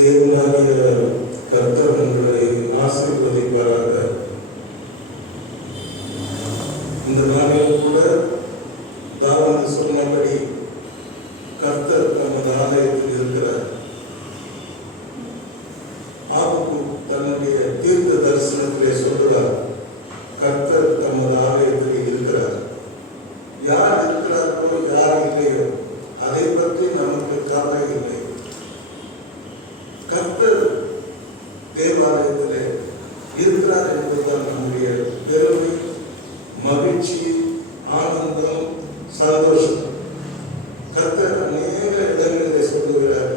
தேவனாகிய கர்த்தர் உங்களை ஆசீர்வதிப்பாராக. இந்த நாளில் கூட தாவீது சொன்னபடி கர்த்தர் தமது ஆலயத்தில் இருக்கிறார். ஆபக்கூக் தன்னுடைய தீர்க்க தரிசனத்திலே சொல்கிறார், கர்த்தர் தமது ஆலயத்தில் இருக்கிறார். யார் இருக்கிறார்களோ யார் இல்லையோ அதை பற்றி நமக்கு கவலை இல்லை. கர்த்தர் தேவாலயத்திலே இருக்கிறார் என்பதுதான் நம்முடைய பெருமை, மகிழ்ச்சி, ஆனந்தம், சந்தோஷம். கர்த்தர் அநேக இடங்களிலே சொல்லுகிறார்,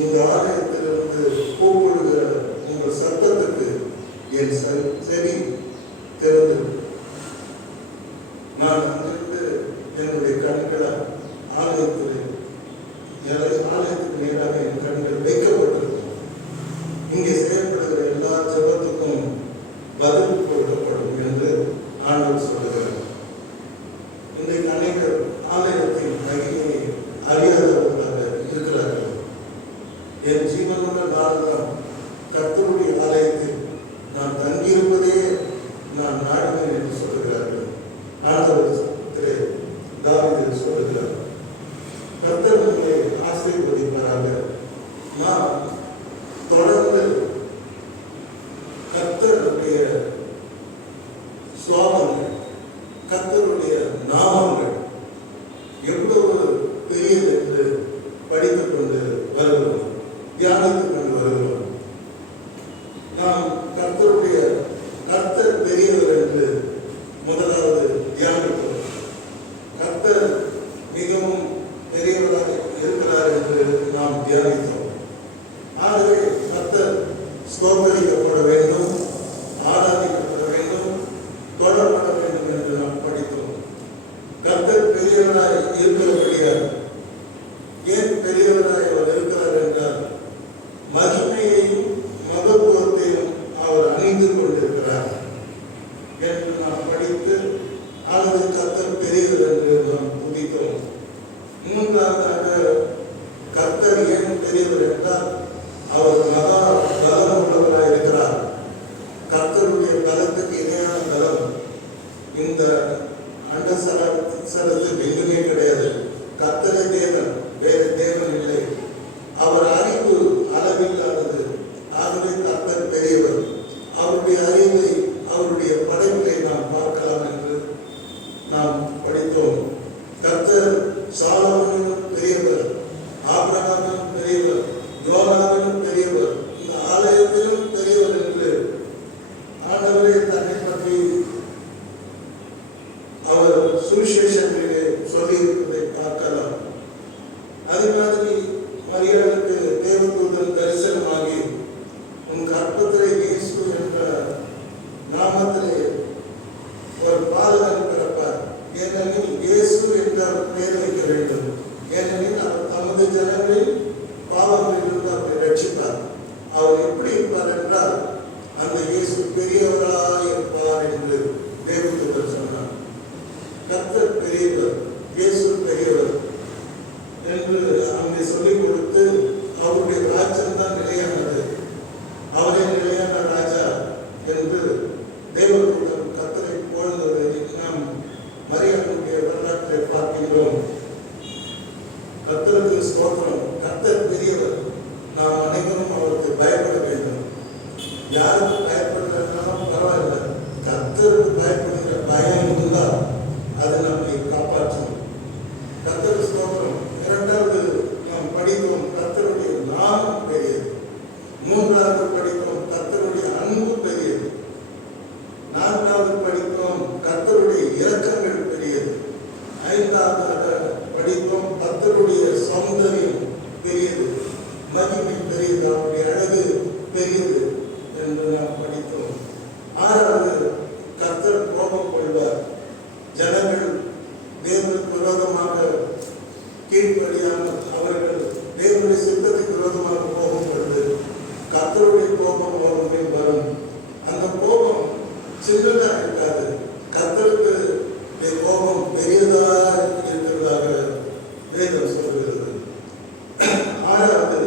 இந்த ஆலயத்திலிருந்து கூப்பிடுகிற உங்கள் சத்தத்துக்கு என் செவி திறந்து நான் அங்கிருந்து என்னுடைய கண்களை ஆலயத்துக்கு நேராக என் கண்கள் வைக்கப்பட்டிருக்கும். இங்கே செயல்படுகிற எல்லா ஜெபத்துக்கும் பதில் கொடுக்கப்படும் என்று ஆண்டவர் சொல்லுகிறார். இன்றைக்கு அநேகர் ஆலயத்தின் மகிமையை அறியாதவர்களாக இருக்கிறார்கள். என் ஜீவனுள்ள நாளெல்லாம் கர்த்தருடைய ஆலயத்தில் நான் தங்கியிருப்பதே நான் நாடுவேன் என்று சொல்லுகிறார்கள். ஆண்டவர் தாவீது சொல்லுகிறார், கர்த்தர் உங்களை ஆசீர்வதிப்பாராக. நாம் தொடர்ந்து கர்த்தருடைய சுவாபங்கள், கர்த்தருடைய நாமங்கள் எவ்வளவு பெரியது என்று படித்துக் கொண்டு வருகிறோம், தியானித்துக் கொண்டு வருகிறோம். நாம் கர்த்தர் பெரியவர் என்று முதலாவது தியானிப்போம். கர்த்தர் மிகவும் பெரியவராக இருக்கிறார் என்று நாம் தியானித்தோம். ஆகவே கர்த்தர் ஸ்தோத்திரிக்கப்பட வேண்டும், ஆராதிக்கப்பட வேண்டும், தொடரப்பட வேண்டும் என்று நாம் படித்தோம். கர்த்தர் பெரியவராய் இருக்கிறபடியால், ஏன் பெரியவராய் அவர் இருக்கிறார் என்றால், மகிமையையும் மகத்துவத்தையும் அவர் அணிந்து கொண்டிருக்கிறார் என்று நாம் படித்து, ஆகவே கர்த்தர் பெரியவர் என்று நாம் துதித்தோம். மூன்றாவதாக, கர்த்தர் ஏன் பெரியவர் என்றால், அவர் மகா பலம் உள்ளவராக இருக்கிறார். கர்த்தருடைய பலத்துக்கு இணையான பலம் இந்த அண்டசரத்தில் எங்குமே கிடையாது. கர்த்தரே தேவன், வேறு தேவன் இல்லை. அவர் அறிவு அளவில்லாதது. ஆகவே கர்த்தர் பெரியவர். அவருடைய அறிவை அவருடைய படைப்பை நாம் பார்க்கலாம் என்று நாம் படித்தோம். கர்த்தர் சாலமோனிலும் பெரியவர், ஆபிரகாமிலும் பெரியவர், யோனாவிலும் பெரியவர், இந்த ஆலயத்திலும் பெரியவர் என்று ஆண்டவரே தன்னை பற்றி அவர் சுவிசேஷங்களிலே சொல்லியிருப்பதை பார்க்கலாம். அதே மாதிரி மரியாளுக்கு தேவதூதன் தரிசனமாகி, உன் கர்ப்பத்திலே இயேசு என்ற நாமத்திலே ஒரு பாலகன் பிறப்பார், ஏனெனில் இயேசு என்ற பெயர் வைக்க வேண்டும், ஏனெனில் அவர் தமது ஜனங்களில் பாவங்களிலிருந்து அவரை ரட்சிப்பார். அவர் எப்படி இருப்பார் என்றால், அந்த இயேசு பெரியவராய் இருப்பார் என்று தேவதூதன் சொன்னார். கர்த்தர் பெரியவர், இயேசு பெரியவர் என்று அங்கே சொல்லிக் கொடுத்து, அவருடைய ராஜ்யம் தான் நிலையானது, அவரே நிலையான ராஜா என்று தேவதூதன் கர்த்தரை புகழ்ந்ததை நாம் மரியாளுடைய வரலாற்றை பார்க்கிறோம். கர்த்தருக்கு ஸ்தோத்திரம். கர்த்தர் பெரியவர். நாம் அனைவரும் அவருக்கு பயப்பட வேண்டும். யாருக்கு பயப்படுறதுனாலும் பரவாயில்லை, கர்த்தருக்கு பயப்படுகிற பயம் இருந்தால் அது நம்மை காப்பாற்றும். கர்த்தருக்கு ஸ்தோத்திரம். இரண்டாவது நாம் படித்தோம், கர்த்தருடைய நாமம் பெரியது. மூன்றாவது படித்தோம், கர்த்தருடைய அன்பு பெரியது. நான்காவது படித்தோம், கர்த்தருடைய இரக்கங்கள் பெரியது. ஐந்தாவதாக படித்தோம், கர்த்தருடைய சௌந்தரியம் பெரியது, மகிமை பெரியது, அவருடைய அழகு பெரியது என்று நாம் படித்தோம். ஆறாவது, கர்த்தர் கோபம் கொள்வார். ஜனங்கள் தேவனுக்கு விரோதமாக கீழ்ப்படியாமல் அவர்கள் தேவனுடைய சித்தத்துக்கு விரோதமாக கோபம் கொண்டு கர்த்தருடைய கோபம் அவர் மேல் வரும். அந்த கோபம் சின்னதா இருக்காது. கர்த்தருக்கு கோபம் பெரியதாக இருக்கிறதாக வேதம் சொல்கிறது. ஆறாவது,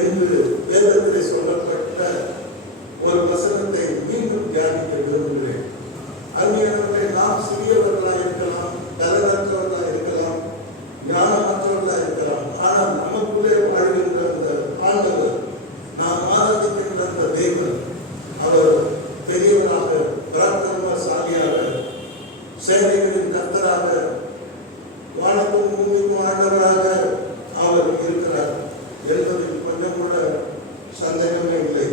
என்று வேதத்திலே சொல்லப்பட்ட ஒரு வசனத்தை மீண்டும் தியானிக்க விரும்புகிறேன். அந்நியவர்களை நாம் சிறியவர்களாக இருக்கலாம், பலனற்றவர்களாக இருக்கலாம், ஞானமற்றவர்களாக இருக்கலாம். ஆனால் நமக்குள்ளே வாழ்கின்ற அந்த ஆண்டவர், நாம் ஆராதிக்கின்ற அந்த தேவன், அவர் பெரியவராக, பராக்கிரமசாலியாக, சேனைகளின் கர்த்தராக, வானத்தும் பூமிக்கும் ஆண்டவராக அவர் இருக்கிறார் என்பதில் கொஞ்சம் கூட சந்தேகமே இல்லை.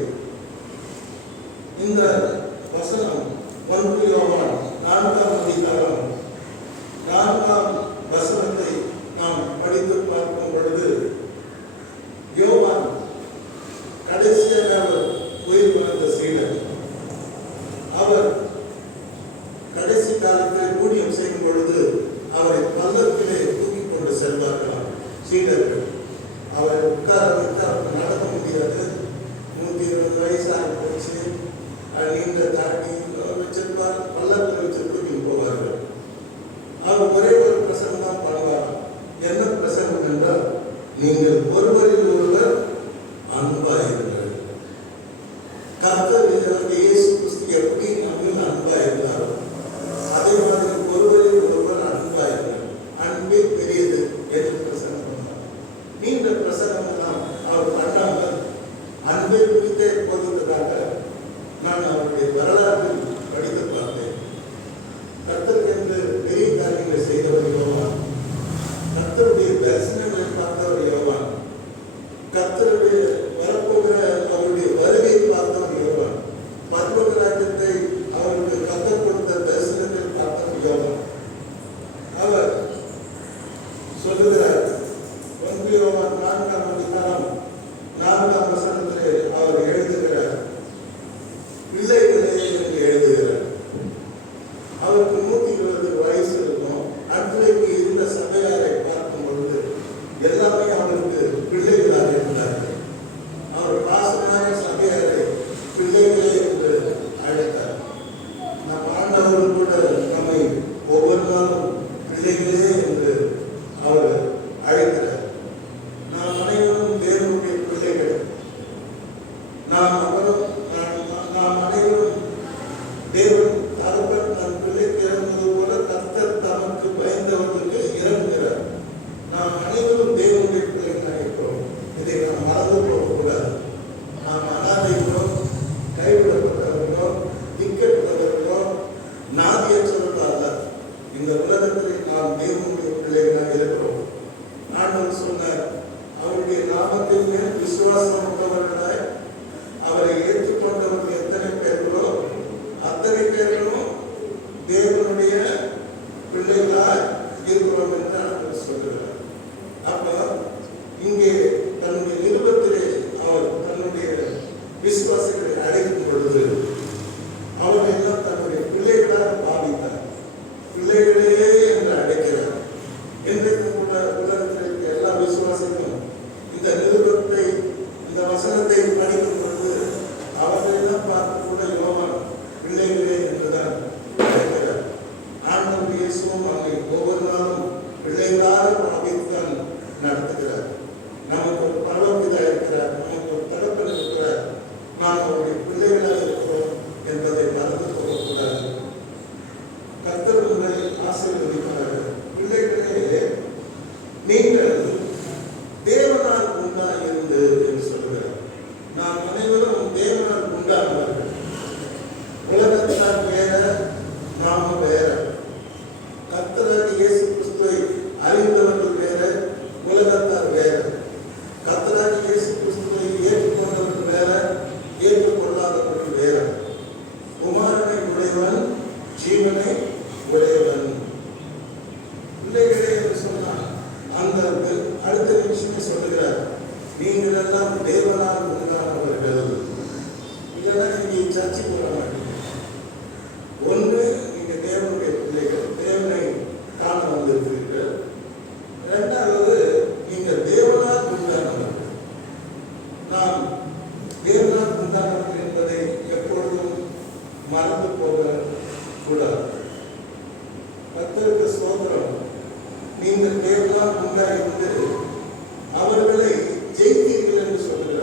இந்த வசனம் 1 யோவான் 4ஆம் அதிகாரம் 4ஆம் வசனத்தை நாம் படித்து பார்க்கும் பொழுது, யோவான் கடைசியாக அவர் உயிர் வந்த சீடர். அவர் கடைசி காலத்தில் ஊழியம் செய்யும் பொழுது அவரை பல்லக்கிலே தூக்கி கொண்டு செல்வார்களாம் சீடர்கள். அவரை உட்கார வைத்து அவர் நடக்க முடியாது. 120 வயசாக போச்சு. நீண்ட தாண்டி வச்சிருப்பார், பல்லக்கில் வச்சு தூக்கி போவார்கள். அவர் ஒரே ஒரு பிரசங்கம் தான் பண்ணுவார். என்ன பிரசங்கம் என்றால், நீங்கள் ஒருவரில் ஒருவர் அன்பாயிருங்கள். கர்த்தர் இயேசு கிறிஸ்து எப்படி நம்மில் அன்பாயிருந்தாரோ அதே மாதிரி ஒருவரில் ஒருவர் அன்பாயிருங்கள். அன்பே பெரியது என்று பிரசங்கம் பண்ணார். நீண்ட பிரசங்கம் எல்லாம் அவர் பண்ணாமல் அன்பை குறித்தே போதுவதாக நான் அவருடைய வரலாற்றில் படித்து பார்த்தேன். கர்த்தருக்கு என்று பெரிய காரியங்களை செய்தவர் யோவான். கர்த்தருடைய தரிசனங்களை பார்த்தவர் யோவான். கர்த்தருடைய வரப்போகிற அவருடைய வருகையை பார்த்தவர் யோவான். பரலோக ராஜ்யத்தை அவருக்கு கர்த்தர் கொடுத்த தரிசனத்தை பார்த்தவர் யோவான். அவர் சொல்லுகிறார், 1 யோவான் 4ஆம் அதிகாரம் 4ஆம் வசனத்திலே அவர் எழுதுகிறார், பிள்ளைகளே என்று எழுதுகிறார். அவருக்கு 120 வயசு இருக்கும். அன்றைக்கு இருந்த சபையாரை பார்க்கும் பொழுது எல்லாமே அவருக்கு பிள்ளைகளாக இருந்தார்கள். அவர் பாசமான சபையாரை பிள்ளைகளே என்று அழைத்தார். நம் ஆண்டவர் கூட நம்மை ஒவ்வொரு நாளும் பிள்ளைகளே என்று அவர் அழைக்கிறார். நாம் அனைவரும் தேவனுடைய பிள்ளைகள். நாம் அனைவரும் தேவன் தகப்பன் தன் பிள்ளைக்கு இறங்குவது போல கர்த்தர் தமக்கு பயந்தவர்களுக்கு இறங்குகிறார். நாம் அனைவரும் தேவனுடைய பிள்ளைகளாக இருக்கிறோம். இதை நாம் மறந்து போகக்கூடாது. நாம் அனாதைகளோ, கைவிடப்பட்டவர்களோ, திக்கப்பட்டவர்களோ, நாதியற்றவர்களோ அல்ல. இந்த உலகத்தில் நாம் தேவனுடைய பிள்ளைகளாக இருக்கிறோம். ஆண்டவர் சொன்னார், அவருடைய நாமத்தின் மேல் விசுவாசம் உள்ளவர்களாய் அவரை ஏற்றுக்கொண்டவர்கள் எத்தனை பேர்களோ அத்தனை பேர்களும் தேவனுடைய பிள்ளைகளாய் இருக்கிறோம் என்று ஆண்டவர் சொல்கிறார். அப்ப இங்கே தன்னுடைய நிருபத்திலே அவர் தன்னுடைய விசுவாசிகளை அழைக்கும் பொழுது அவர்கள் எல்லாம் தன்னுடைய பிள்ளைகளாக பாவித்தார். பிள்ளைகளே என்று அழைக்கிறார். இன்றைக்கு கூட உலகத்தில் இருக்க எல்லா விசுவாசிகளும் இந்த நிருபத்தை, இந்த வசனத்தை படிக்கும் பொழுது அவர்களெல்லாம் பார்த்து கூட யோவான் பிள்ளைகளே என்றுதான் அழைக்கிறார். ஆண்டவர் இயேசுவும் அங்கே ஒவ்வொரு நாளும் பிள்ளைகளாக பாவித்துதான் நடத்துகிறார். நமக்கு ஒரு பரலோகிதா இருக்கிறார், நமக்கு ஒரு தகப்பன் இருக்கிறார். நாம் அவருடைய பிள்ளைகளாக இருக்கிறோம் என்பதை மறந்து போகக்கூடாது. கர்த்தர் உங்களை ஆசீர்வதிக்கிறார்கள். பிள்ளைகளே, நீங்கள் தேவனால் உண்டாயிருந்து என்று சொல்கிறார். நாம் அனைவரும் தேவனால் உண்டானவர்கள். உலகத்தினால் வேற, நாம வேற. கர்த்தராகிய இயேசு கிறிஸ்துவை அறிந்தவர்கள் வேற, உலகத்தார் வேற. கர்த்தராகிய இயேசு கிறிஸ்துவை ஏற்றுக்கொண்டவர்கள் வேற, ஏற்றுக்கொள்ளாதவர்கள் வேற. குமாரனை உடையவன் ஜீவனை உடையவன். பிள்ளைகளே என்று சொன்னார். அந்த அடுத்த நிமிஷமே சொல்லுகிறார், நீங்கள் எல்லாம் தேவனால் உண்டானவர்கள். இதெல்லாம் நீங்க சர்ச்சை போட மாட்டீங்க. ஒன்று, நீங்க தேவனுடைய பிள்ளைகள், தேவனை காண வந்திருக்கிறீர்கள். இரண்டாவது, நீங்க தேவனால் உண்டானவர்கள். நாம் தேவனால் உண்டானவர்கள் என்பதை எப்பொழுதும் மறந்து போக கூடாது. கர்த்தருக்கு ஸ்தோத்திரம். நீங்கள் தேவனால் உண்டாயிருந்து அவர்களை ஜெயித்தீர்கள் என்று சொல்கிறார்.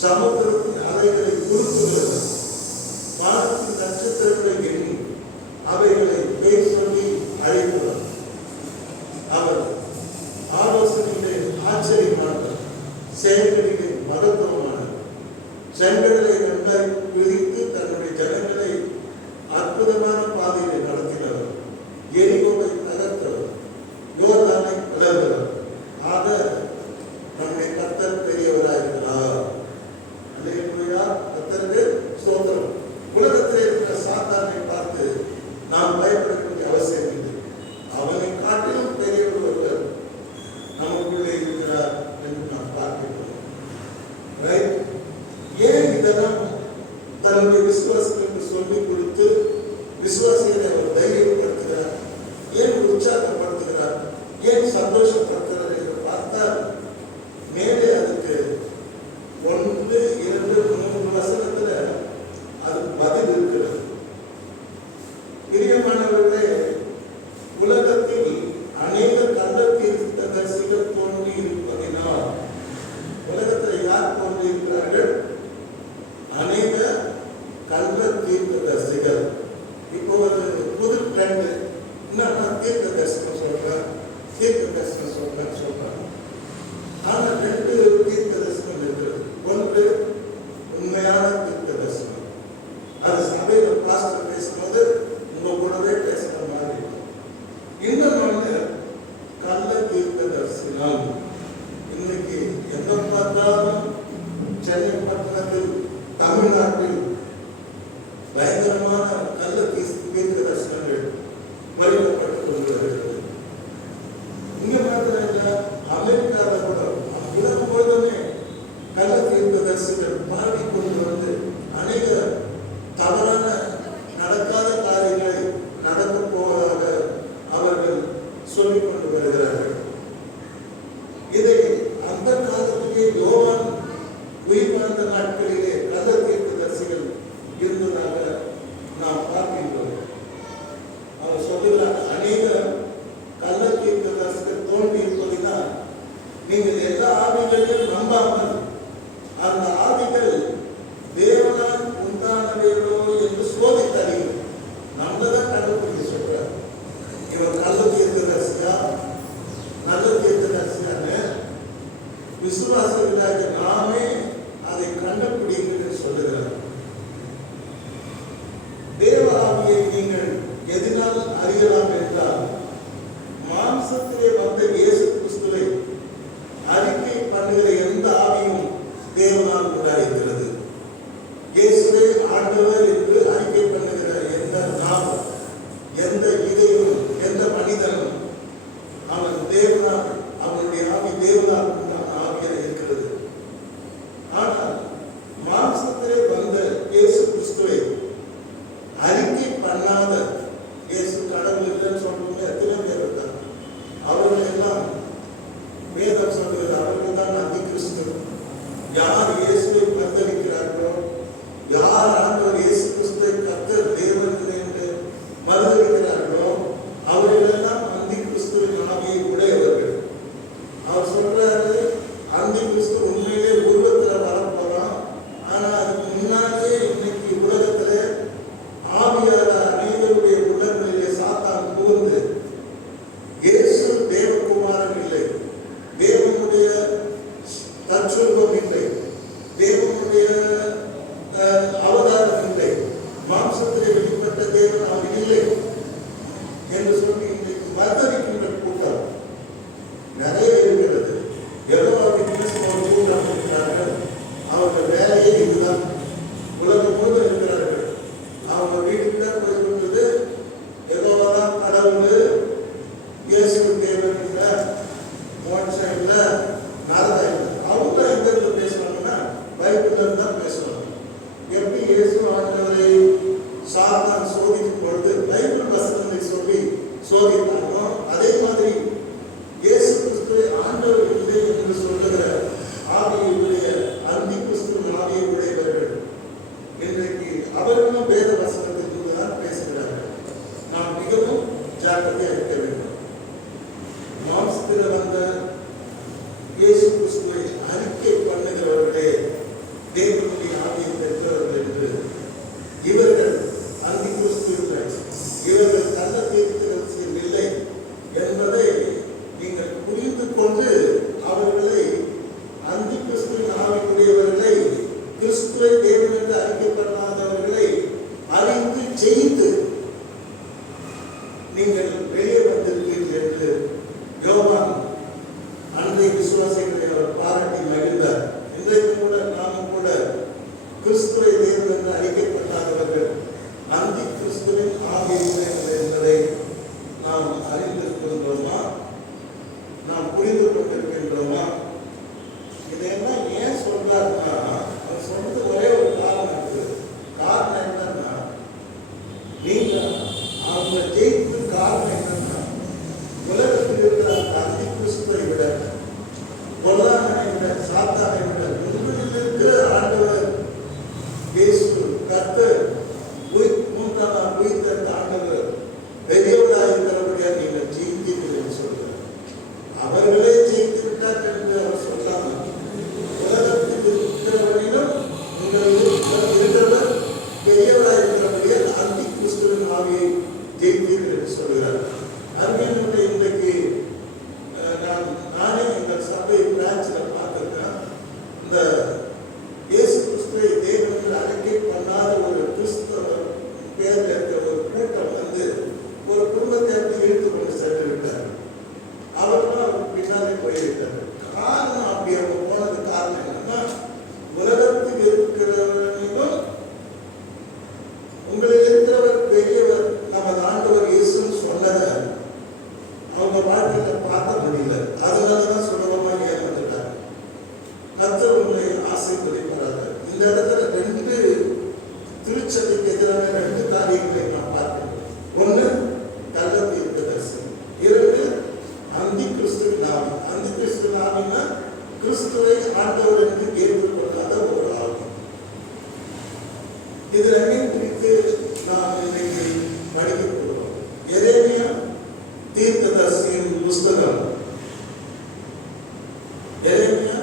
சமுத்திரத்தின் அலைகளை குறித்துள்ளது. வானத்தின் நட்சத்திரங்களை எண்ணி அவைகளை பேர் சொல்லி அழைப்பவர். அவர் ஆலோசனையிலே ஆச்சரியமானவர், செயல்களிலே மகத்துவமானவர். செங்கடலை நன்றாய் பிரித்து தன்னுடைய ஜனங்களை அற்புதமான பாதையை நடத்தினவர். எரிகோவை தகர்த்தவர், யோர்தானை பிளந்தவர். ஆக நம்முடைய கர்த்தர் பெரியவராயிருக்கிறார். அல்லேலூயா, கர்த்தருக்கு ஸ்தோத்திரம். உலகத்தில் இருக்கிற சாத்தானை பார்த்து நாம் பயப்பட வேண்டிய அவசியம் இல்லை. அவனை காட்டிலும் பெரியவர் ஒருவர் நமக்குள்ளே இருக்கிறார் என்று நாம் பார்க்கிறோம். ஏன் இதெல்லாம் தன்னுடைய விசுவாசத்திற்கு சொல்லிக் கொடுத்து விசுவாசிகளை அவர் தைரியப்படுத்துகிறார், ஏன் உற்சாகப்படுத்துகிறார், ஏன் சந்தோஷப்படுத்துகிறார் என்று பார்த்தால் மேலே அதுக்கு 1, 2, 3 வசனத்துல அது பதில் இருக்கிறது. பிரியமானவர்களே, உலகத்தில் அநேக கள்ளத்தீர்க்கதரிசிகள் தோன்றி இருப்பதினால், உலகத்தில் யார் தோன்றி இருக்கிறார்கள்? அநேக கள்ளத்தீர்க்கதரிசிகள். இப்போ ஒரு புது ட்ரெண்ட், நான் தீர்க்க தரிசனம் சொல்றேன், தீர்க்க தரிசனம் சொல்றேன். ஆனால் 2 தீர்க்க தரிசனம் இருக்கிறது. ஒன்று உண்மையான தீர்க்க தரிசனம், அது சபையில் பாஸ்டர் பேசும்போது உங்க கூடவே பேசுற மாதிரி இருக்கும். இன்னொன்று கள்ள தீர்க்க தரிசனம். இன்னைக்கு எந்த பார்த்தாலும் சென்னை பட்டணத்தில், தமிழ்நாட்டில் பயங்கரமான கள்ள தீர்க்க தரிசனங்கள் வெளியிடப்பட்டுக் கொண்டு வருகிறது. இங்க மாத்திரம் இல்ல, அமெரிக்காவில் கூட உலகம் முழுவதுமே கள்ள தீர்க்க தரிசனம் பாடி கொண்டு வந்து அநேக தவறான நடக்காத காரியங்களை நடக்க போவதாக அவர்கள் சொல்லிக் கொண்டு வருகிறார்கள். இதை அந்த காலத்திலே யோவான் உயிர் வாழ்ந்த நாட்களிலே கள்ள தீர்க்க தரிசிகள் இருந்ததாக நாம் பார்க்கின்றோம். அவர் சொல்லுகிறார், அநேக கள்ள தீர்க்க தரிசிகள் தோன்றி இருப்பதினால் நீங்கள் எல்லா ஆவிகளையும் நம்பாமல் அந்த ஆவிகள் தேவனால் உண்டானவைகளோ என்று சோதித்தறியும். நம்மதான் கண்டுபிடிக்க சொல்றார். இவர் கள்ள தீர்க்க தரிசியா நல்ல தீர்க்க தரிசியான்னு விசுவாசிகளாக நாமே அதை கண்டுபிடிக்க சொல்லுகிறார். தேவ ஆவியை நீங்கள் எதனால் அறியலாம் என்றால், மாம்சத்திலே வந்த இயேசு கிறிஸ்துவை அறிக்கை பண்ணுகிற எந்த ஆவியும் தேவனால் உண்டாயிருக்கிறது. இயேசுவே ஆண்டவர் என்று அறிக்கை பண்ணுகிற எந்த நாமம், எந்த இதயம், எந்த மனிதனும் அவன் தேவனால், அவனுடைய ஆவி தேவனால் உண்டான ஆவியாக இருக்கிறது. ஆனால் மாம்சத்திலே வந்த இயேசு கிறிஸ்துவை அறிக்கை பண்ணாத, இயேசு கடவுள் இல்லைன்னு சொல்றவங்க எத்தனை பேர் இருக்காங்க? அவர்கள் எல்லாம் வேதம் சொல்லுகிற அவர்கள் தான் அந்தி கிறிஸ்து. யார் இயேசுவை மறுதலிக்கிறார்களோ, யார் ஆண்டவர் இயேசு கிறிஸ்துவை கர்த்தர் தேவன் என்று மறுதலிக்கிறார்களோ, அவர்கள் எல்லாம் அந்தி கிறிஸ்துவின் ஆவியை உடையவர்கள். அவர் சொல்றாரு, அந்தி கிறிஸ்து உண்மையிலே உருவத்தில் வரப்போறான். ஆனா அதுக்கு முன்னாடியே இன்னைக்கு உலகத்துல ஆவியார அனைவருடைய உள்ளங்களிலே சாத்தான் புகுந்து, இயேசு தேவகுமாரன் இல்லை, தேவனுடைய தற்சொல்பம் இல்லை, கிறிஸ்துவை தேவன் என்று அறிக்கப்பட்டாதவர்கள் அந்தி கிறிஸ்துவின் ஆவியினர் என்பதை நாம் அறிந்திருக்கின்றோமா? நாம் புரிந்து கொண்டிருக்கின்றோமா? இதையெல்லாம் ஏன் சொல்றாருன்னா, அவர் சொன்னது ஒரே ஒரு காரணம் இருக்குது. காரணம் என்னன்னா, நீங்க அவங்க ஜெயிப்பு காரணம் என்னன்னா, உலகத்தில் இருக்கிற அந்தி கிறிஸ்துவை விட, பொல்லாதனை விட, சாத்தானை விட உங்களில் இருக்கிற ஆண்டவர் இயேசு கர்த்தர் மூன்றாம் நாள் உயிர்த்தெழுந்த ஆண்டவர் பெரியவராக இருக்கிறபடியா நீங்கள் ஜெயித்தீர்கள் என்று சொல்றார். அவர்களே ஜெயித்து விட்டார் என்று அவர் சொல்லாமல், உலகத்தில் இருக்கிறவரிடம் உங்கள் இருக்கிறவர் பெரியவராக இருக்கிறபடியா அந்தி கிறிஸ்துவின் ஆவியை ஜெயித்தீர்கள் என்று சொல்கிறார். அருமையினுடைய இன்றைக்கு நானே எங்கள் சபை பிரான்ச்சில் பார்த்துருக்கேன். இந்த இயேசு கிறிஸ்துவை தேவன் அறிக்கை பண்ணாத ஒரு கிறிஸ்தவ பேர் இருக்கிற ஒரு கூட்டம் வந்து ஒரு குடும்பத்தை இழுத்து கொண்டு சென்று விட்டார். அவர்களும் அவர் பின்னாலே போய்விட்டார். காரணம் அப்படி அவங்க போனது காரணம் என்னன்னா, உலகத்தில் இருக்கிறவர்களும் உங்களில் இருக்கிறவர் பெரியவர் நமது ஆண்டவர் இயேசுன்னு சொன்னதை அவங்க வாழ்க்கையில பார்க்க முடியல. அதனாலதான் சுலபமா ஏற்பட்டுட்டாங்க. கர்த்தர் உங்களை ஆசீர்வதிப்பாராக. இந்த இடத்துல ரெண்டு திருச்சபைக்கு எதிரான ரெண்டு காரியங்களை நான் பார்க்கிறேன். ஒன்று கள்ள தீர்க்கதரிசனம், இரண்டு அந்தி கிறிஸ்துவின் ஆவி. அந்தி கிறிஸ்துவின் ஆவினா கிறிஸ்துவை ஆண்டவர் என்று ஏற்றுக்கொள்ளாத ஒரு ஆவி. இது ரெண்டையும் குறித்து நாம் இன்னைக்கு படிக்க போகிறோம். எரேமியா தீர்க்கதரிசியின் புஸ்தகம், எரேமியா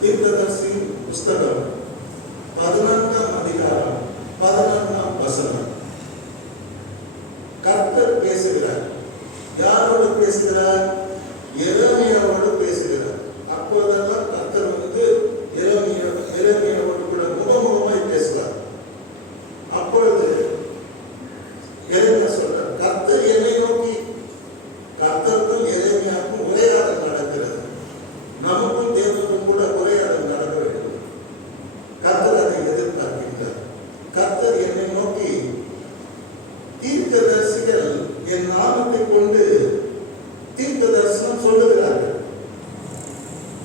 தீர்க்கதரிசியின் புஸ்தகம் 14ஆம் அதிகாரம் 14ஆம் வசனம். கர்த்தர் பேசுகிறார். யாரோடு பேசுகிறார்? எரேமியாவோடு பேசுகிறார். அப்போதெல்லாம் கர்த்தர் வந்து எரேமியாவோடு கூட முகமுகமாய் பேசுவார். அப்பொழுது எரேமியா சொல்றார், கர்த்தர் என்னை நோக்கி, கர்த்தருக்கும் எரேமியாவுக்கும் உரையாடல் நடக்கிறது. நமக்கும் தேவனுக்கும் கூட உரையாடல் நடக்க வேண்டும். கர்த்தர் அதை எதிர்பார்க்கின்றார். கர்த்தர் என்னை நோக்கி, தீர்க்கதரிசிகள் என் நாமத்தை கொண்டு தீர்க்க தரிசனம் சொல்லுகிறார்கள்.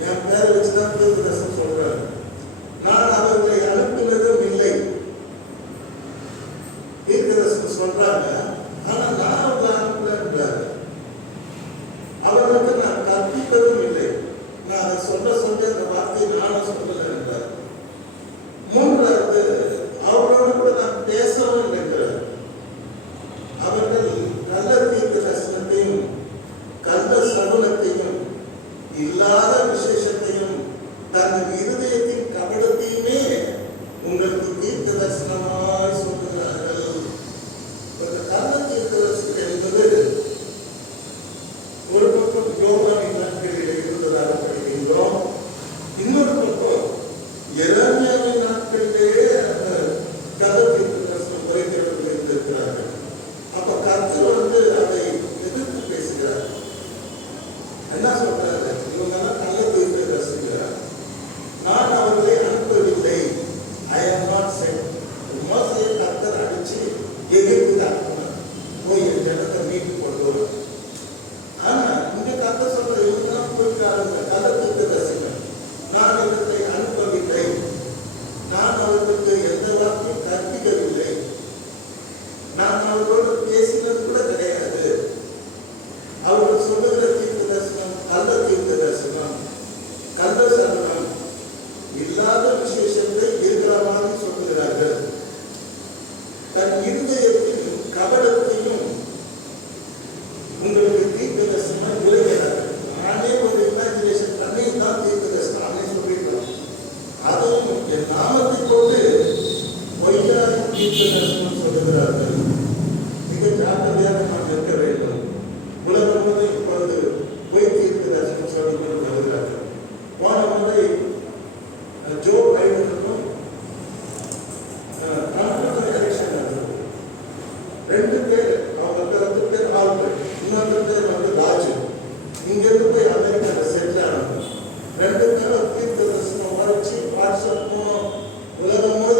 என் பேரை வச்சுதான் தீர்க்க தரிசனம் சொல்றாங்க. நான் அவர்களை அனுப்பினதும் இல்லை. தீர்க்க தரிசனம் சொல்றாங்க, ஆனா நான் அவங்களை அனுப்பலன்றாங்க. அவர்களுக்கு நான் கற்பிப்பதும் இல்லை. நான் அதை சொல்ல அந்த வார்த்தையை நானும் சொல்லல என்றார். மூன்றாவது, அவர்களோடு கூட நான் பேசவும் இல்லை என்றார். அவர்கள் கள்ள தீர்க்க தரிசனத்தையும் கள்ள சகுனத்தையும் இல்லாத விசேஷத்தையும் தங்கள் இருதயத்தின் கபடத்தையுமே உங்களுக்கு தீர்க்க தரிசனமாய் சொல்லுகிறார்கள். கள்ள தீர்க்க தரிசனம் என்பது ஒரு பக்கம் யோவானின் நாட்களிலே இருந்ததாக படிக்கின்றோம். இன்னொரு பக்கம் எரேமியாவின் நாட்களிலேயே அந்த கள்ள தீர்க்க தரிசனம் உரைக்கிறவர்கள் இருந்திருக்கிறார்கள். அப்ப கர்த்தர் வந்து அதை எதிர்த்து பேசுகிறார். என்ன சொல்றாரு? இவங்க எல்லாம் கள்ள தீர்க்க தரிசிக்கிறார். நான் அவர்களை அனுப்பவில்லை. I am not sent. மோசேயை கர்த்தர் அடிச்சு எகிப்துக்கு அனுப்பினார். போய் என் ஜனத்தை மீட்டு கொண்டு வரும். ஆனா இங்க கர்த்தர் சொல்ற இவங்க தான் போயிருக்காங்க கள்ள தீர்க்க தரிசிகள். நான் இவர்களை அனுப்பவில்லை. நான் அவர்களுக்கு எந்த வார்த்தையும் கற்பிக்கவில்லை. நான் அவர்களோடு பேசினது கூட கிடையாது. அவர்கள் சொல்லுகிற தீர்க்க தரிசனம் கள்ள தீர்க்க தரிசனம், கள்ள சகுனம், இல்லாத விசேஷத்தை இருக்கிற மாதிரி சொல்லுகிறார்கள். தன் இருதயத்தின் கபடத்தையும் உங்களுக்கு தீர்க்க தரிசனமாக விளைகிறார்கள். நானே ஒரு இமேஜினேஷன் பண்ணி தான் தீர்க்க தரிசனம் நானே சொல்லிடுறோம். அதுவும் என் நாமத்தை கொண்டு பொய்யான தீர்க்க தரிசனம் சொல்லுகிறார்கள். மிக ஜாக்கிரதையாக நாம் இருக்க வேண்டும். உலகம் முறை இப்பொழுது பொய் தீர்க்க தரிசனம் சொல்லிக் கொண்டு வருகிறார்கள். போன முறை ஜோ பைடனுக்கும் எலெக்ஷன் நடந்தது. ரெண்டு பேர், அவங்க 2 பேர் ஆள்கள், இன்னொரு பேர் வந்து ராஜு. இங்கிருந்து போய் அமெரிக்காவில் செட்டில் ஆனாங்க. 2 பேரும் தீர்க்க தரிசனம் உரைச்சி வாட்ஸ்அப் மூலம் உலகம் முழுவதும்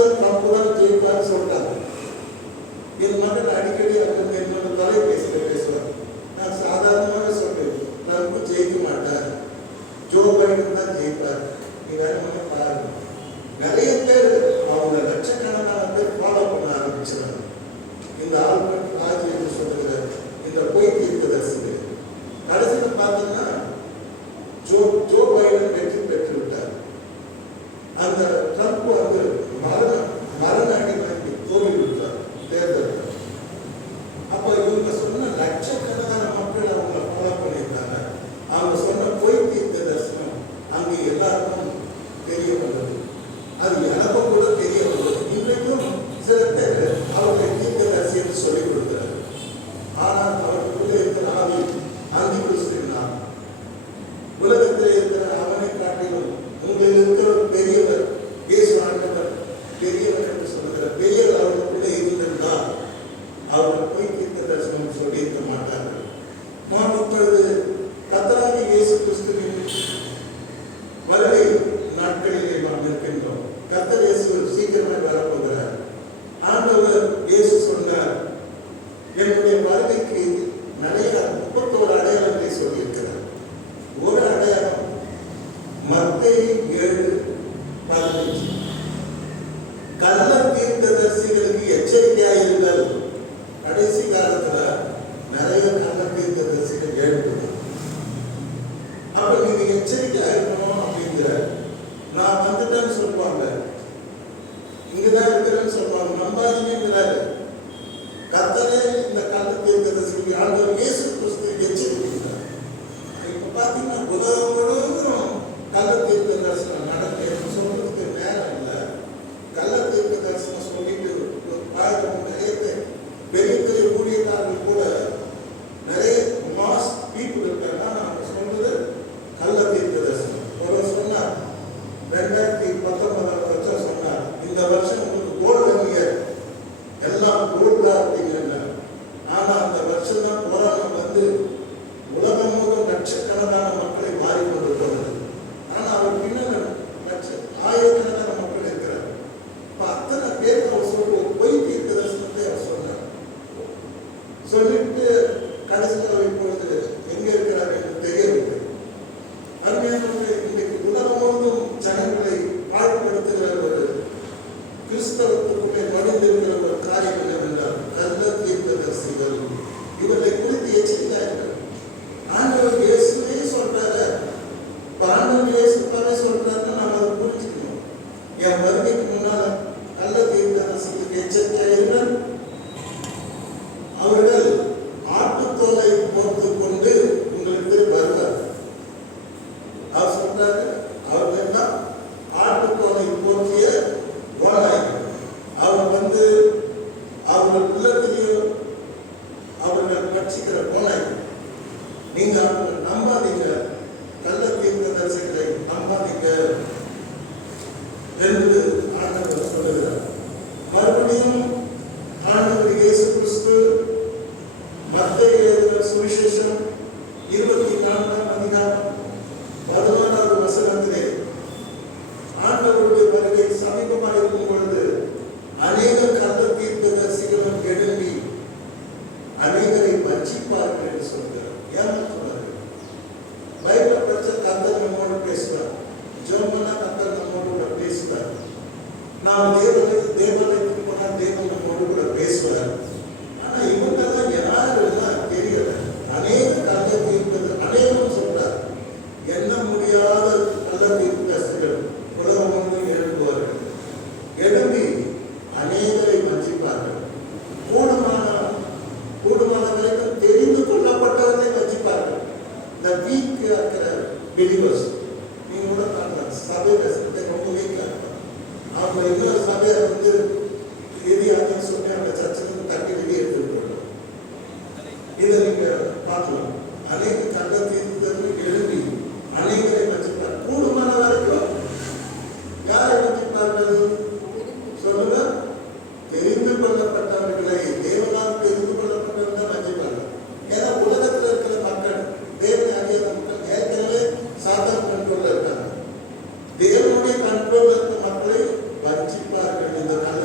கள்ள தீர்க்கதரிசிகளுக்கு எச்சரிக்கையாயிருங்கள். கடைசி காலத்துல நிறைய கள்ள தீர்க்கதரிசிகள் ஏற்படுது. அப்ப நீங்க எச்சரிக்கையா இருக்கணும் அப்படிங்கிற. நான் வந்துட்டேன்னு சொல்லுவாங்க, இங்கதான் இருக்கிறேன்னு சொல்லுவாங்க, நம்பாதீங்கிறாரு. கர்த்தரே இந்த கள்ள தீர்க்கதரிசிக்கு ஆண்டவர் இயேசு கிறிஸ்து எச்சரிக்கிறார். இப்ப பாத்தீங்கன்னா உலகம் முழுவதும் கள்ள தீர்க்க தரிசனம் நடக்க சொல்றதுக்கு நேரம் இல்லை. கள்ள தீர்க்க தரிசனம் சொல்லிட்டு நிறைய பேர் பெரிய பெரிய ஊழியக்காரர்கள் கூட நிறைய மாஸ் பீப்புள் இருக்காங்க. அவங்க சொல்றது கள்ள தீர்க்க தரிசனம். ஒரு சொன்னார் 2019 வருஷம் சொன்னார், இந்த வருஷம் உங்களுக்கு கோல்டன் இயர், எல்லாம் கோல்டா அப்படிங்க. ஆனா அந்த வருஷம் தான் கொரோனா வந்து உலகம் முழுவதும் லட்சக்கணக்கான மக்களை மாறிக்கொண்டு போனது. ஆனா அவர் பின்னால் ஆயிரக்கணக்கான மக்கள் இருக்கிறார். இப்ப அத்தனை பேருக்கு அவர் சொல்ற பொய் தீர்க்க தரிசனத்தை அவர் சொன்னார். சொல்லிட்டு கடைசியில் இப்பொழுது எங்க இருக்கிறார் என்று தெரியவில்லை. அருமையானவர்களே, இன்றைக்கு உலகம் முழுவதும் ஜனங்களை பாழ்படுத்துகிற ஒரு கிறிஸ்தவத்துக்குள்ளே நுழைந்திருக்கிற ஒரு காரியம் என்னவென்றால் கள்ள தீர்க்கதரிசிகள். இவர்களை குறித்து எச்சரிக்கிறார்கள். ஆண்டவர் இயேசுவே சொல்றாரு, ஆண்டவர் இயேசுவே சொல்றாருன்னா நாம் அதை புரிஞ்சுக்கணும். என் வருகைக்கு முன்னால கள்ள தீர்க்கதரிசிகளுக்கு எச்சரிக்கையாயிருங்கள். அவர்கள் ஆட்டுத்தோலை போர்த்து கொண்டு உங்களுக்கு வருவார். அவர் சொல்றாரு, அவர்கள் தான் ஆட்டுத்தோலை போர்த்திய ஓநாய்கள். அவர் வந்து அவர்கள் உள்ளத்திலேயும் அவர்கள் பட்சிக்கிற ஓநாய்கள். நீங்க அவர்கள் நம்பாதீங்க, கள்ள தீர்க்கதரிசிகளை நம்பாதீங்க என்று ஆண்டவர் சொல்லுகிறார். மறுபடியும் ஆண்டவர் இயேசு கிறிஸ்து மத்தேயு எழுதின சுவிசேஷம் 24ஆம் அதிகாரம் 11வது வசனத்திலே ஆண்டவருடைய வருகை சமீபமாக இருக்கும் பொழுது அநேக கள்ள தீர்க்கதரிசிகளும் எழும்பி அநேகரை வஞ்சிப்பார்கள் என்று சொல்கிறார். ஏமாற்றுவார்கள். பைபிள் படிச்ச கர்த்தர் நம்மோடு பேசுவார். ஜெபம்னா கர்த்தர் நம்மோடு கூட பேசுவார். நாம் தேவாலயத்துக்கு போனால் தேவன் நம்மோடு கூட பேசுவார். ஆனா இவங்கெல்லாம் யாருன்னா தெரியல. அநேக கள்ள தீர்க்கது அநேகம் சொல்றார். எண்ண முடியாத கள்ள தீர்க்கதரிசிகள் உலகம் முழுவதும் எழுப்புவார்கள். எழுப்பி அநேகரை வஞ்சிப்பார்கள். கூடுமான வரைக்கும் தெரிந்து கொள்ளப்பட்டவர்களை வஞ்சிப்பார்கள். இந்த வீக் இருக்கிற பிலிவர்ஸ் நீங்க கூட பார்க்கலாம். சபையில ரொம்ப வீக்கா இருப்பாங்க. அவங்க இன்னொரு சபையை வந்து எதிராக சொல்லி அந்த சர்ச்சைக்கு தட்டி வெளியே எடுத்துட்டு போயிடும். இதை நீங்க பார்க்கலாம். அநேக கள்ள தீர்க்கதரிசிகள் எழுப்பி அநேகரை வஞ்சிப்பார். கூடுமான வரைக்கும் யாரை வஞ்சிப்பார்கள் சொல்லுங்க? தெரிந்து கொள்ளப்பட்டவர்களை, தேவனால் தெரிந்து கொள்ளப்பட்டவர்கள் வஞ்சிப்பார்கள். ஏன்னா உலகத்தில் இருக்கிற மக்கள், தேவனை அறியாத மக்கள் ஏற்கனவே சாத்தான் கண்ட்ரோல்ல இருக்காங்க. தேவனுடைய கண்ட்ரோல்ல இருக்கிற மக்களை வஞ்சிப்பார்கள் இந்த கள்ள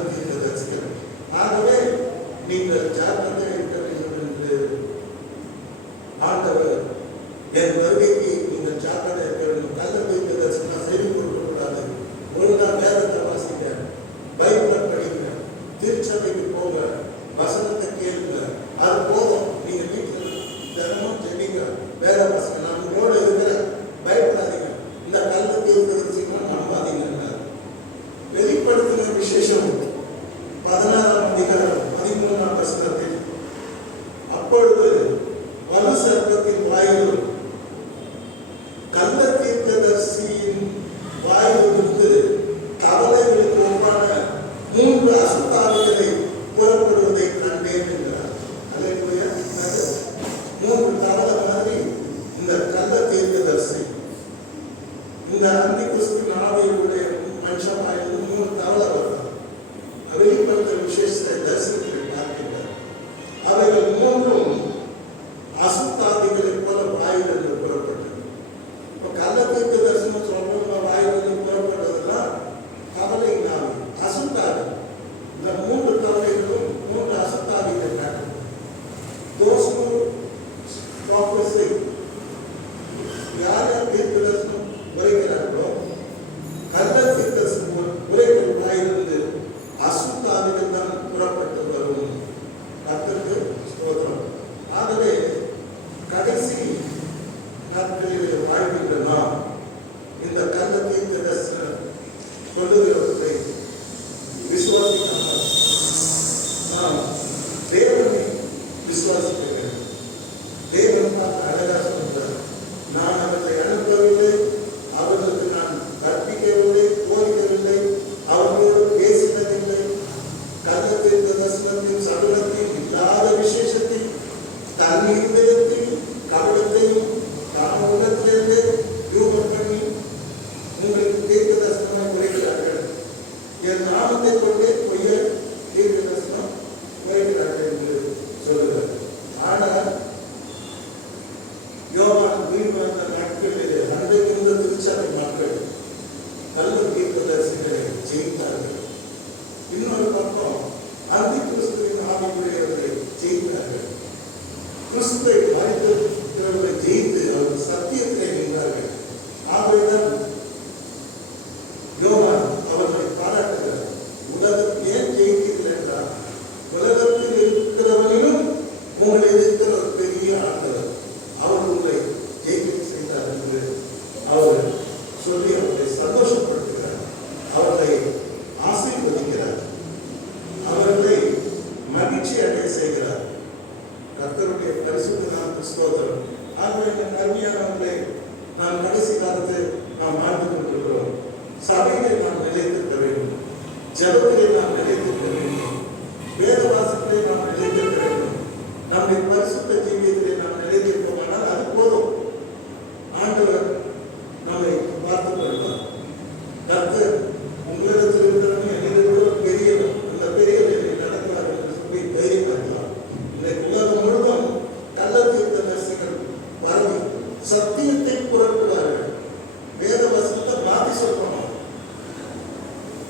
என் நாமத்தை கொண்டே பொய்ய தீர்க்க தரிசனம் உரைக்கிறார்கள் என்று சொல்லுகிறார். ஆனால் யோவான் உயிர் வந்த நாட்களிலே அன்றைக்கு இருந்த திருச்சபை மக்கள் நல்ல தீர்க்க தரிசனங்களை ஜெயித்தார்கள். இன்னொரு பக்கம் அந்தி கிறிஸ்துவின் ஆவிக்குரியவர்களை ஜெயித்தார்கள். கிறிஸ்துவை மறைத்தவர்களை ஜெயித்து அவர்கள் சத்தியத்திலே நின்றார்கள். ஆகவேதான் யோவான் அவர்களை பாராட்டுகிறார். உலகத்தில் ஏன் ஜெயிக்கிறீர்கள் என்றால், உலகத்தில் இருக்கிறவனிலும் உங்களை இருக்கிற ஒரு பெரிய ஆண்டவர் அவர் உங்களை ஜெயிக்க செய்தார் என்று அவர் சொல்லி அவர்களை சந்தோஷப்படுத்துகிறார், அவர்களை ஆசீர்வதிக்கிறார், அவர்களை மகிழ்ச்சி அடைய செய்கிறார். கர்த்தருடைய பரிசுத்த நாமத்துக்கு ஸ்தோத்திரம். ஆகவே என் அருமையானவர்களே, நாம் கடைசி காலத்தில் நாம் வாழ்ந்து கொண்டிருக்கிறோம். சபையிலே நாம் நிலைத்திருக்க வேண்டும், ஜெபத்திலே நாம் நிலைத்திருக்க வேண்டும், வேத வாசத்திலே நாம் நிலைத்திருக்க வேண்டும், நம்முடைய பரிசுத்த ஜீவியத்திலே நாம் நிலைத்திருப்போமானால் அது போதும். ஆண்டவர் நம்மை பார்த்துக் கொள்வார். கர்த்தர் உங்களிடத்தில் இருக்கிறவங்க என்னிடம் பெரியவர், அந்த பெரியவர் என்னை நடக்கிறார் என்று சொல்லி தைரியம் பண்ணலாம். இன்றைக்கு உலகம் முழுவதும் நல்ல தீர்க்க தரிசனங்கள் வரவி சத்தியத்தை புறப்படுவார்கள். வேத வசனத்தை மாற்றி சொல்லணும்.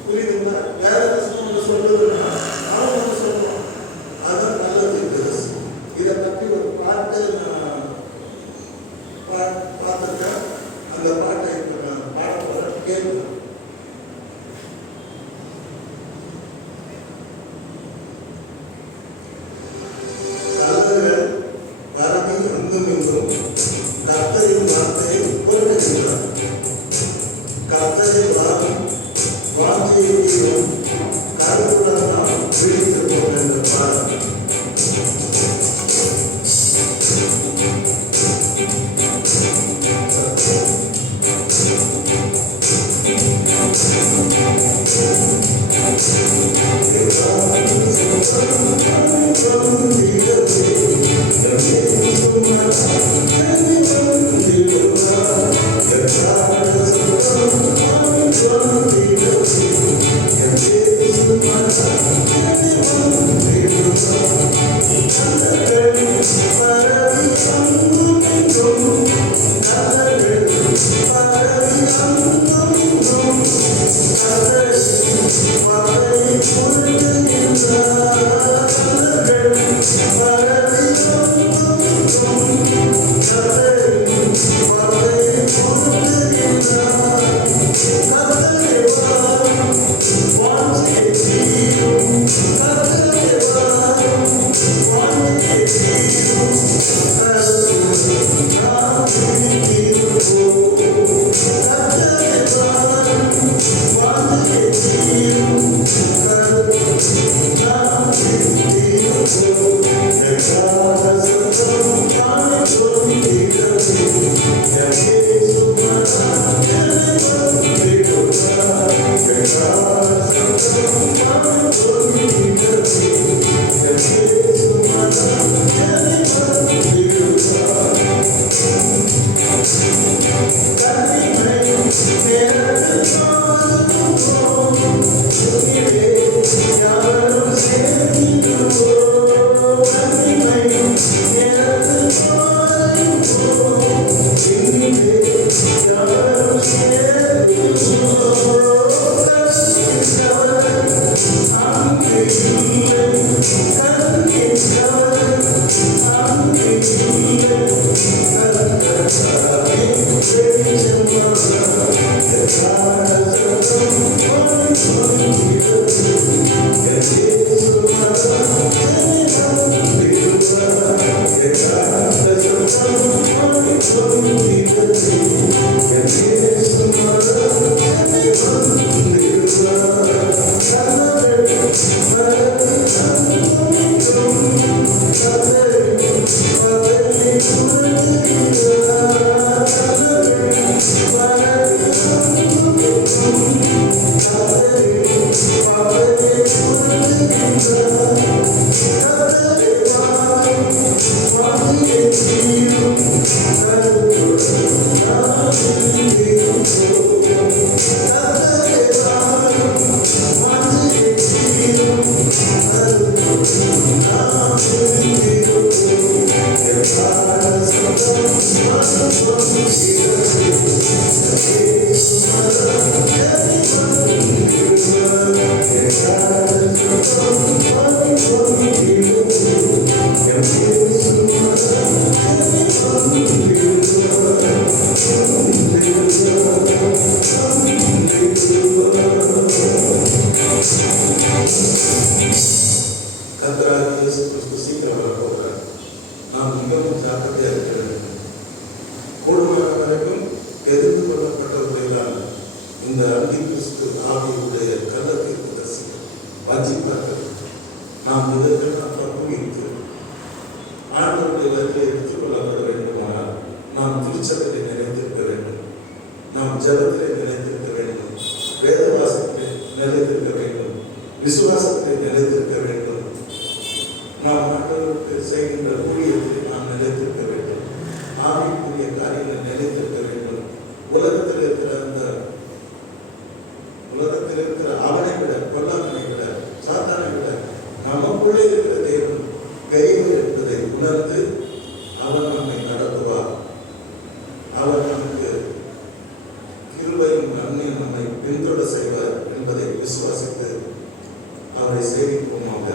புரியுதுங்களா? வேத வசனம் ஒன்று சொல்றதுன்னா அவன் ஒன்று சொல்லணும். அதுதான் நல்ல தீர்க்க தரிசனம். இதை பற்றி ஒரு பாட்டு நான் பார்த்துருக்கேன். அந்த பாட்டை இப்போ நான் பாட போறேன், கேட்பேன். கர்த்தரின் வார்த்தையை புறக்கணிக்கிறார். கர்த்தரை வாரும் வார்த்தையை தீரும் கருத்துடன் நாம் விழித்திருப்போம் என்ற பாடல். Thank you. வாஞ்சிப்பார்கள். நாம் இதற்கெல்லாம் பக்குவித்து ஆண்டவருடைய வருகையை எடுத்துக்கொள்ளப்பட வேண்டுமானால் நாம் திருச்சபையை நிலைத்திருக்க வேண்டும், நாம் ஜபத்திலே நிலைத்திருக்க வேண்டும், வேத வாசத்திலே நிலைத்திருக்க வேண்டும், விசுவாசத்திலே நிலைத்திருக்க வேண்டும், நாம் ஆண்டவருக்கு செய்கின்ற ஊழியத்தை நாம் நிலைத்திருக்க வேண்டும், ஆவிக்குரிய காரியங்களை நிலைத்திருக்க வேண்டும். உலகத்தில் இருக்கிற அவனை விட, கொல்லாமனை விட, சாத்தானை விட நமக்குள்ளே இருக்கிற தேவன் பெரியவர் என்பதை உணர்ந்து அவர் நம்மை நடத்துவார். அவர் நமக்கு கிருபையும் நன்மையும் நம்மை பின்தொடர செய்வார் என்பதை விசுவாசித்து அவரை சேவிப்போமாக.